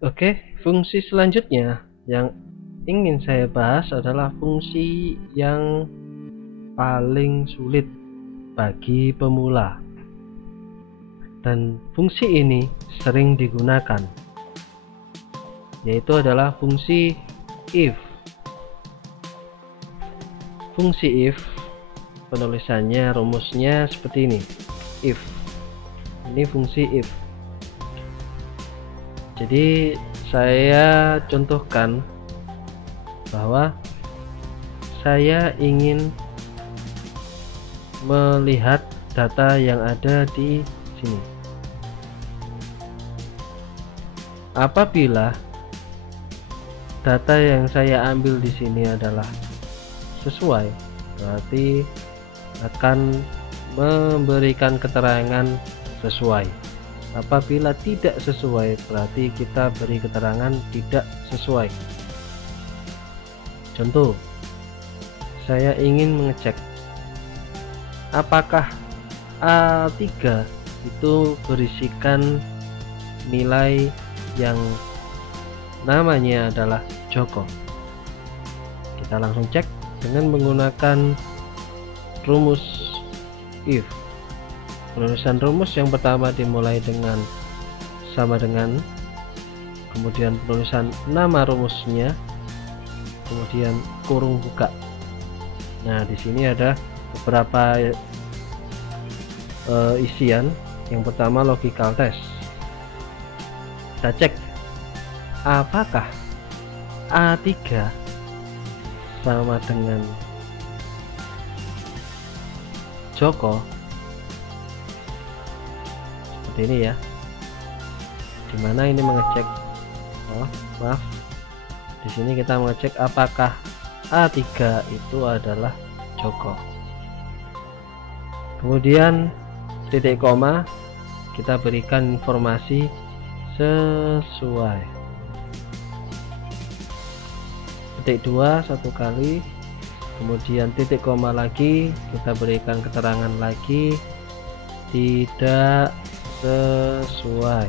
Oke, fungsi selanjutnya yang ingin saya bahas adalah fungsi yang paling sulit bagi pemula, dan fungsi ini sering digunakan, yaitu adalah fungsi if. Fungsi if penulisannya, rumusnya seperti ini. If, ini fungsi if. Jadi saya contohkan bahwa saya ingin melihat data yang ada di sini. Apabila data yang saya ambil di sini adalah sesuai, berarti akan memberikan keterangan sesuai. Apabila tidak sesuai, berarti kita beri keterangan tidak sesuai. Contoh, saya ingin mengecek apakah A3 itu berisikan nilai yang namanya adalah Joko. Kita langsung cek dengan menggunakan rumus if. Penulisan rumus yang pertama dimulai dengan sama dengan, kemudian penulisan nama rumusnya, kemudian kurung buka. Nah, di sini ada beberapa isian. Yang pertama logical test. Kita cek apakah A3 sama dengan Joko. Seperti ini ya, dimana ini mengecek, di sini kita mengecek apakah A3 itu adalah Joko. Kemudian titik koma, kita berikan informasi sesuai. Titik 2 satu kali, kemudian titik koma lagi, kita berikan keterangan lagi tidak sesuai.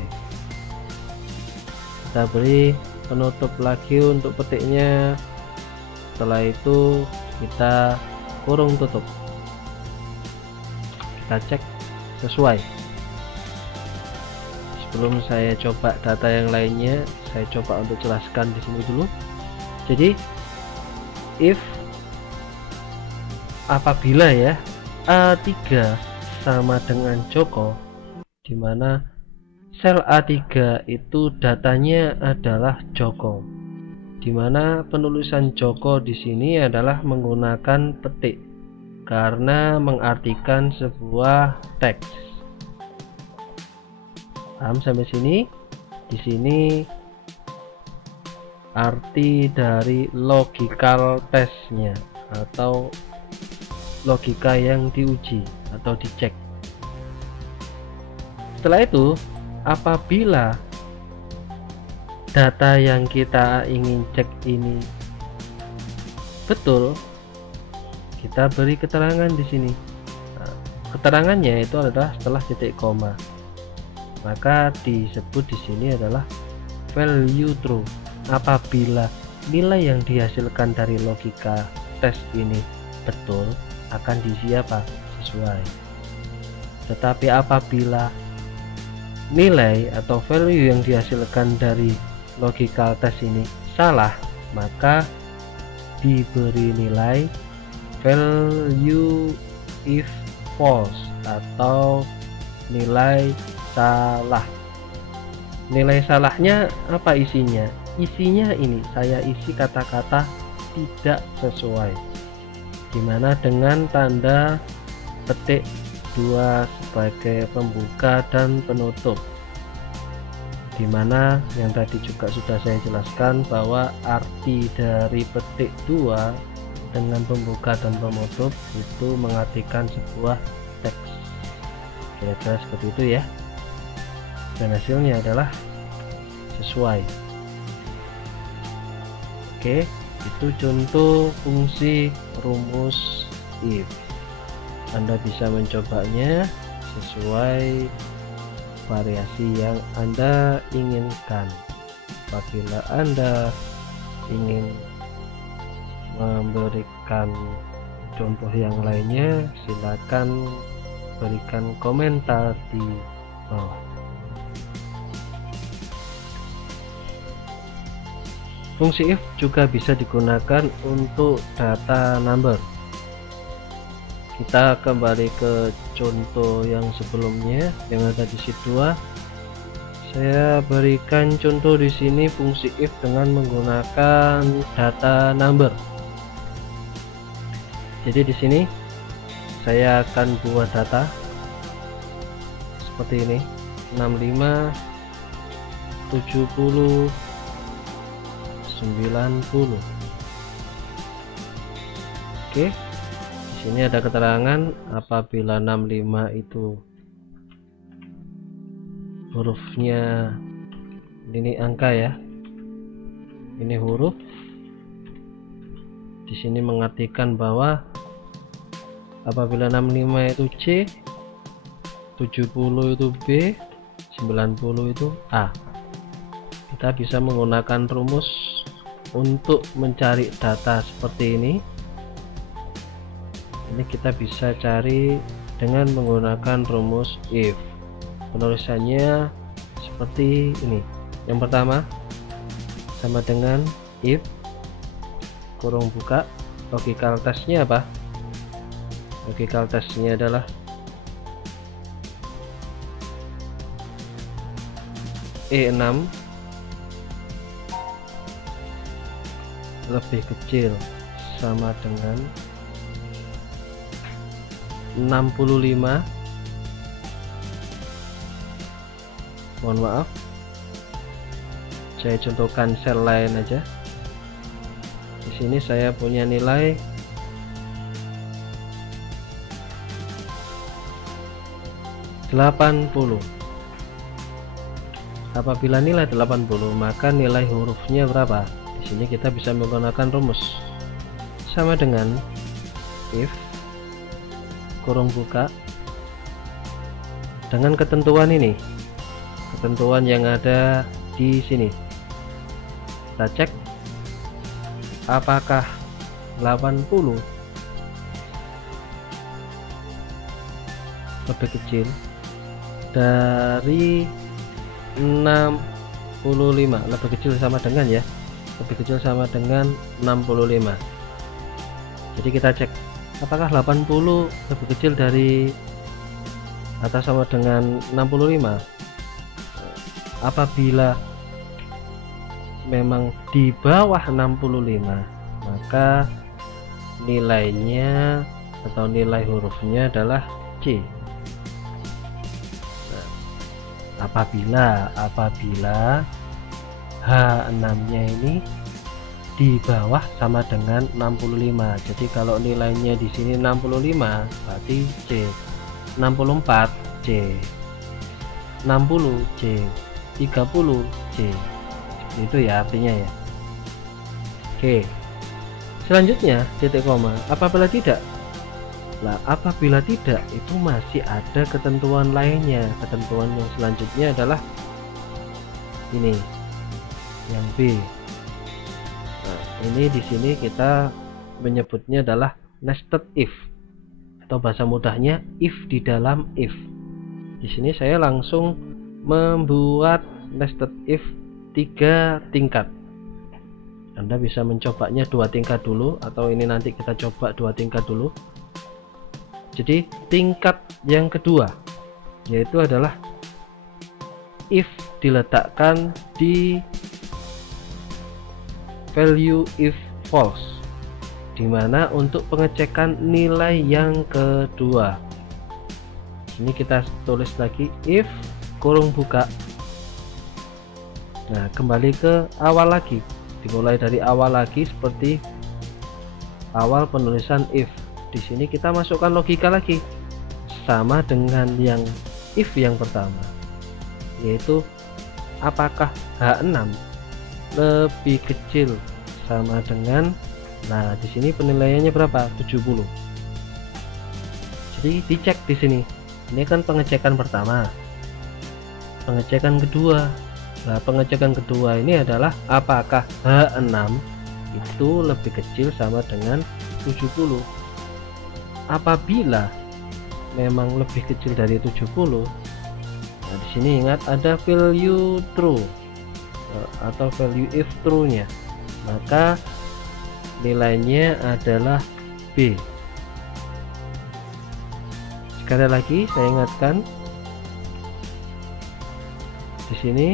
Kita beri penutup lagi untuk petiknya. Setelah itu kita kurung tutup. Kita cek sesuai. Sebelum saya coba data yang lainnya, saya coba untuk jelaskan di sini dulu. Jadi if apabila ya A3 sama dengan Joko, dimana sel A3 itu datanya adalah Joko, dimana penulisan Joko di sini adalah menggunakan petik karena mengartikan sebuah teks. Paham sampai sini? Di sini arti dari logical testnya atau logika yang diuji atau dicek. Setelah itu, apabila data yang kita ingin cek ini betul, kita beri keterangan di sini. Nah, keterangannya itu adalah setelah titik koma, maka disebut di sini adalah value true. Apabila nilai yang dihasilkan dari logika tes ini betul, akan diisi apa? Sesuai. Tetapi apabila nilai atau value yang dihasilkan dari logical test ini salah, maka diberi nilai value if false atau nilai salah. Nilai salahnya apa isinya? Isinya ini saya isi kata-kata tidak sesuai, dimana dengan tanda petik 2 sebagai pembuka dan penutup, dimana yang tadi juga sudah saya jelaskan bahwa arti dari petik 2 dengan pembuka dan penutup itu mengartikan sebuah teks. Kira-kira seperti itu ya, dan hasilnya adalah sesuai. Oke, itu contoh fungsi rumus if. Anda bisa mencobanya sesuai variasi yang Anda inginkan. apabila Anda ingin memberikan contoh yang lainnya, silakan berikan komentar di bawah. Fungsi if juga bisa digunakan untuk data number. Kita kembali ke contoh yang sebelumnya yang ada di sheet 2. Saya berikan contoh di sini fungsi if dengan menggunakan data number. Jadi di sini saya akan buat data seperti ini: 65, 70, 90. Oke, di sini ada keterangan apabila 65 itu hurufnya, ini angka ya, ini huruf. Di sini mengartikan bahwa apabila 65 itu C, 70 itu B, 90 itu A. Kita bisa menggunakan rumus untuk mencari data seperti ini. Ini kita bisa cari dengan menggunakan rumus if. Penulisannya seperti ini. Yang pertama sama dengan if kurung buka, logical testnya apa? Logical testnya adalah E6 lebih kecil sama dengan 65. Mohon maaf, saya contohkan sel lain aja. Di sini saya punya nilai 80. Apabila nilai 80, maka nilai hurufnya berapa? Di sini kita bisa menggunakan rumus sama dengan if kurung buka dengan ketentuan ini, ketentuan yang ada di sini. Kita cek apakah 80 lebih kecil dari 65, lebih kecil sama dengan ya, lebih kecil sama dengan 65. Jadi kita cek apakah 80 lebih kecil dari atau sama dengan 65. Apabila memang di bawah 65, maka nilainya atau nilai hurufnya adalah C. Apabila H6-nya ini di bawah sama dengan 65. Jadi kalau nilainya di sini 65, berarti C. 64 C, 60 C, 30 C. Itu ya artinya ya. Oke. Selanjutnya titik koma. Apabila tidak, nah apabila tidak itu masih ada ketentuan lainnya. Ketentuan yang selanjutnya adalah ini, yang B. Nah, ini di sini kita menyebutnya adalah nested if, atau bahasa mudahnya if di dalam if. Di sini saya langsung membuat nested if 3 tingkat. Anda bisa mencobanya 2 tingkat dulu, atau ini nanti kita coba 2 tingkat dulu. Jadi tingkat yang kedua yaitu adalah if diletakkan di value if false, dimana untuk pengecekan nilai yang kedua. Ini kita tulis lagi if kurung buka. Nah, kembali ke awal lagi, dimulai dari awal lagi seperti awal penulisan if. Di sini kita masukkan logika lagi sama dengan yang if yang pertama, yaitu apakah H6 lebih kecil sama dengan, nah di sini penilaiannya berapa? 70. Jadi dicek di sini. Ini kan pengecekan pertama. Pengecekan kedua, Nah, pengecekan kedua ini adalah apakah H6 itu lebih kecil sama dengan 70. Apabila memang lebih kecil dari 70, nah di sini ingat ada value true atau value if true nya, maka nilainya adalah B. Sekali lagi saya ingatkan, di sini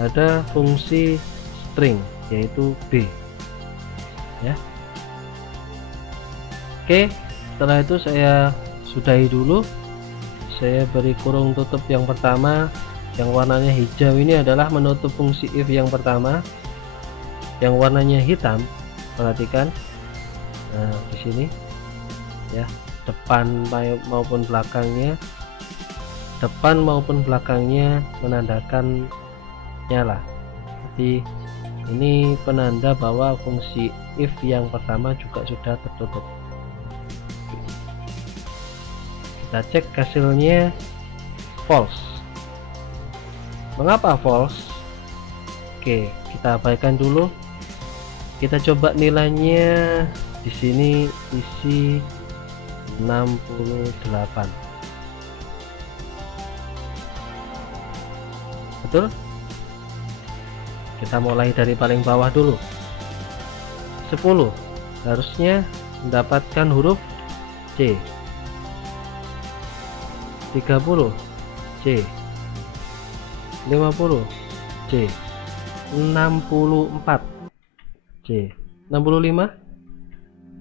ada fungsi string yaitu B ya. Oke, setelah itu saya sudahi dulu. Saya beri kurung tutup yang pertama, yang warnanya hijau ini adalah menutup fungsi if yang pertama. Yang warnanya hitam, perhatikan, nah di sini ya, depan maupun belakangnya menandakan nyala. Jadi ini penanda bahwa fungsi if yang pertama juga sudah tertutup. Kita cek hasilnya false. Mengapa false? Oke, kita abaikan dulu. Kita coba nilainya. Di sini isi 68. Betul? Kita mulai dari paling bawah dulu. 10 harusnya mendapatkan huruf C. 30 C, 50 C, 64 C, 65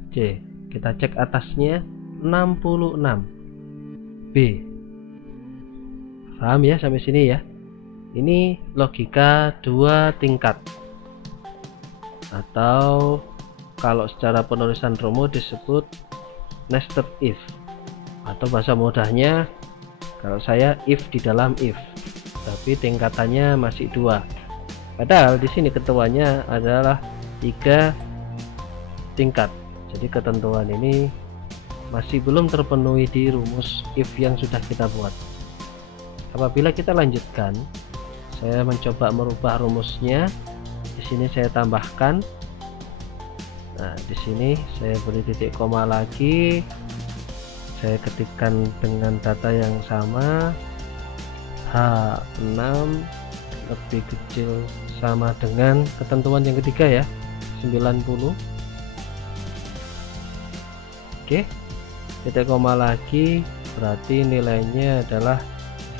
C. Kita cek atasnya 66 B. Paham ya sampai sini ya? Ini logika 2 tingkat, atau kalau secara penulisan rumus disebut nested if, atau bahasa mudahnya kalau saya if di dalam if, tapi tingkatannya masih 2. Padahal di sini ketentuannya adalah 3 tingkat. Jadi ketentuan ini masih belum terpenuhi di rumus if yang sudah kita buat. Apabila kita lanjutkan, saya mencoba merubah rumusnya. Di sini saya tambahkan. Nah, di sini saya beri titik koma lagi. Saya ketikkan dengan data yang sama, H6 lebih kecil sama dengan ketentuan yang ketiga ya, 90. Oke, titik koma lagi, berarti nilainya adalah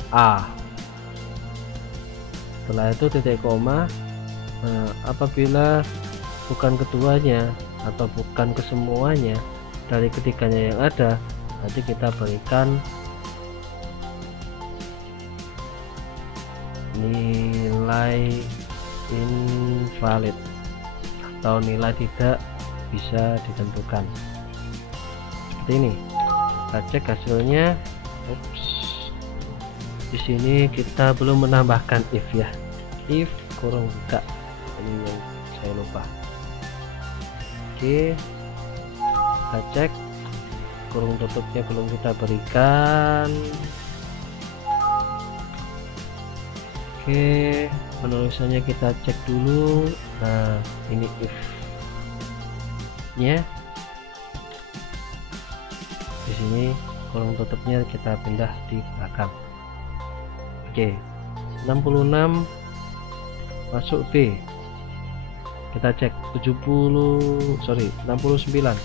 A. Setelah itu titik koma. Nah, apabila bukan keduanya atau bukan kesemuanya dari ketiganya yang ada, nanti kita berikan nilai invalid atau nilai tidak bisa ditentukan. Seperti ini. Kita cek hasilnya. Ups. Di sini kita belum menambahkan if ya. If kurung buka. Ini yang saya lupa. Oke. Kita cek. Kurung tutupnya belum kita berikan. Oke, penulisannya kita cek dulu. Nah, ini if nya. Di sini kurung tutupnya kita pindah di belakang. Oke, 66 masuk B. Kita cek 69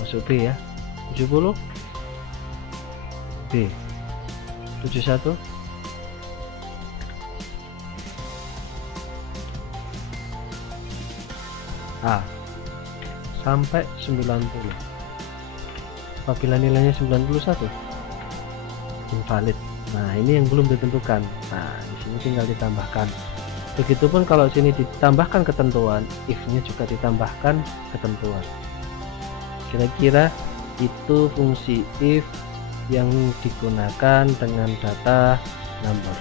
masuk B ya. 70 B, 71 A, sampai 90. Apabila nilainya 91 invalid. Nah, ini yang belum ditentukan. Nah, di sini tinggal ditambahkan. Begitupun kalau sini ditambahkan ketentuan, if-nya juga ditambahkan ketentuan. Kira-kira itu fungsi if yang digunakan dengan data number.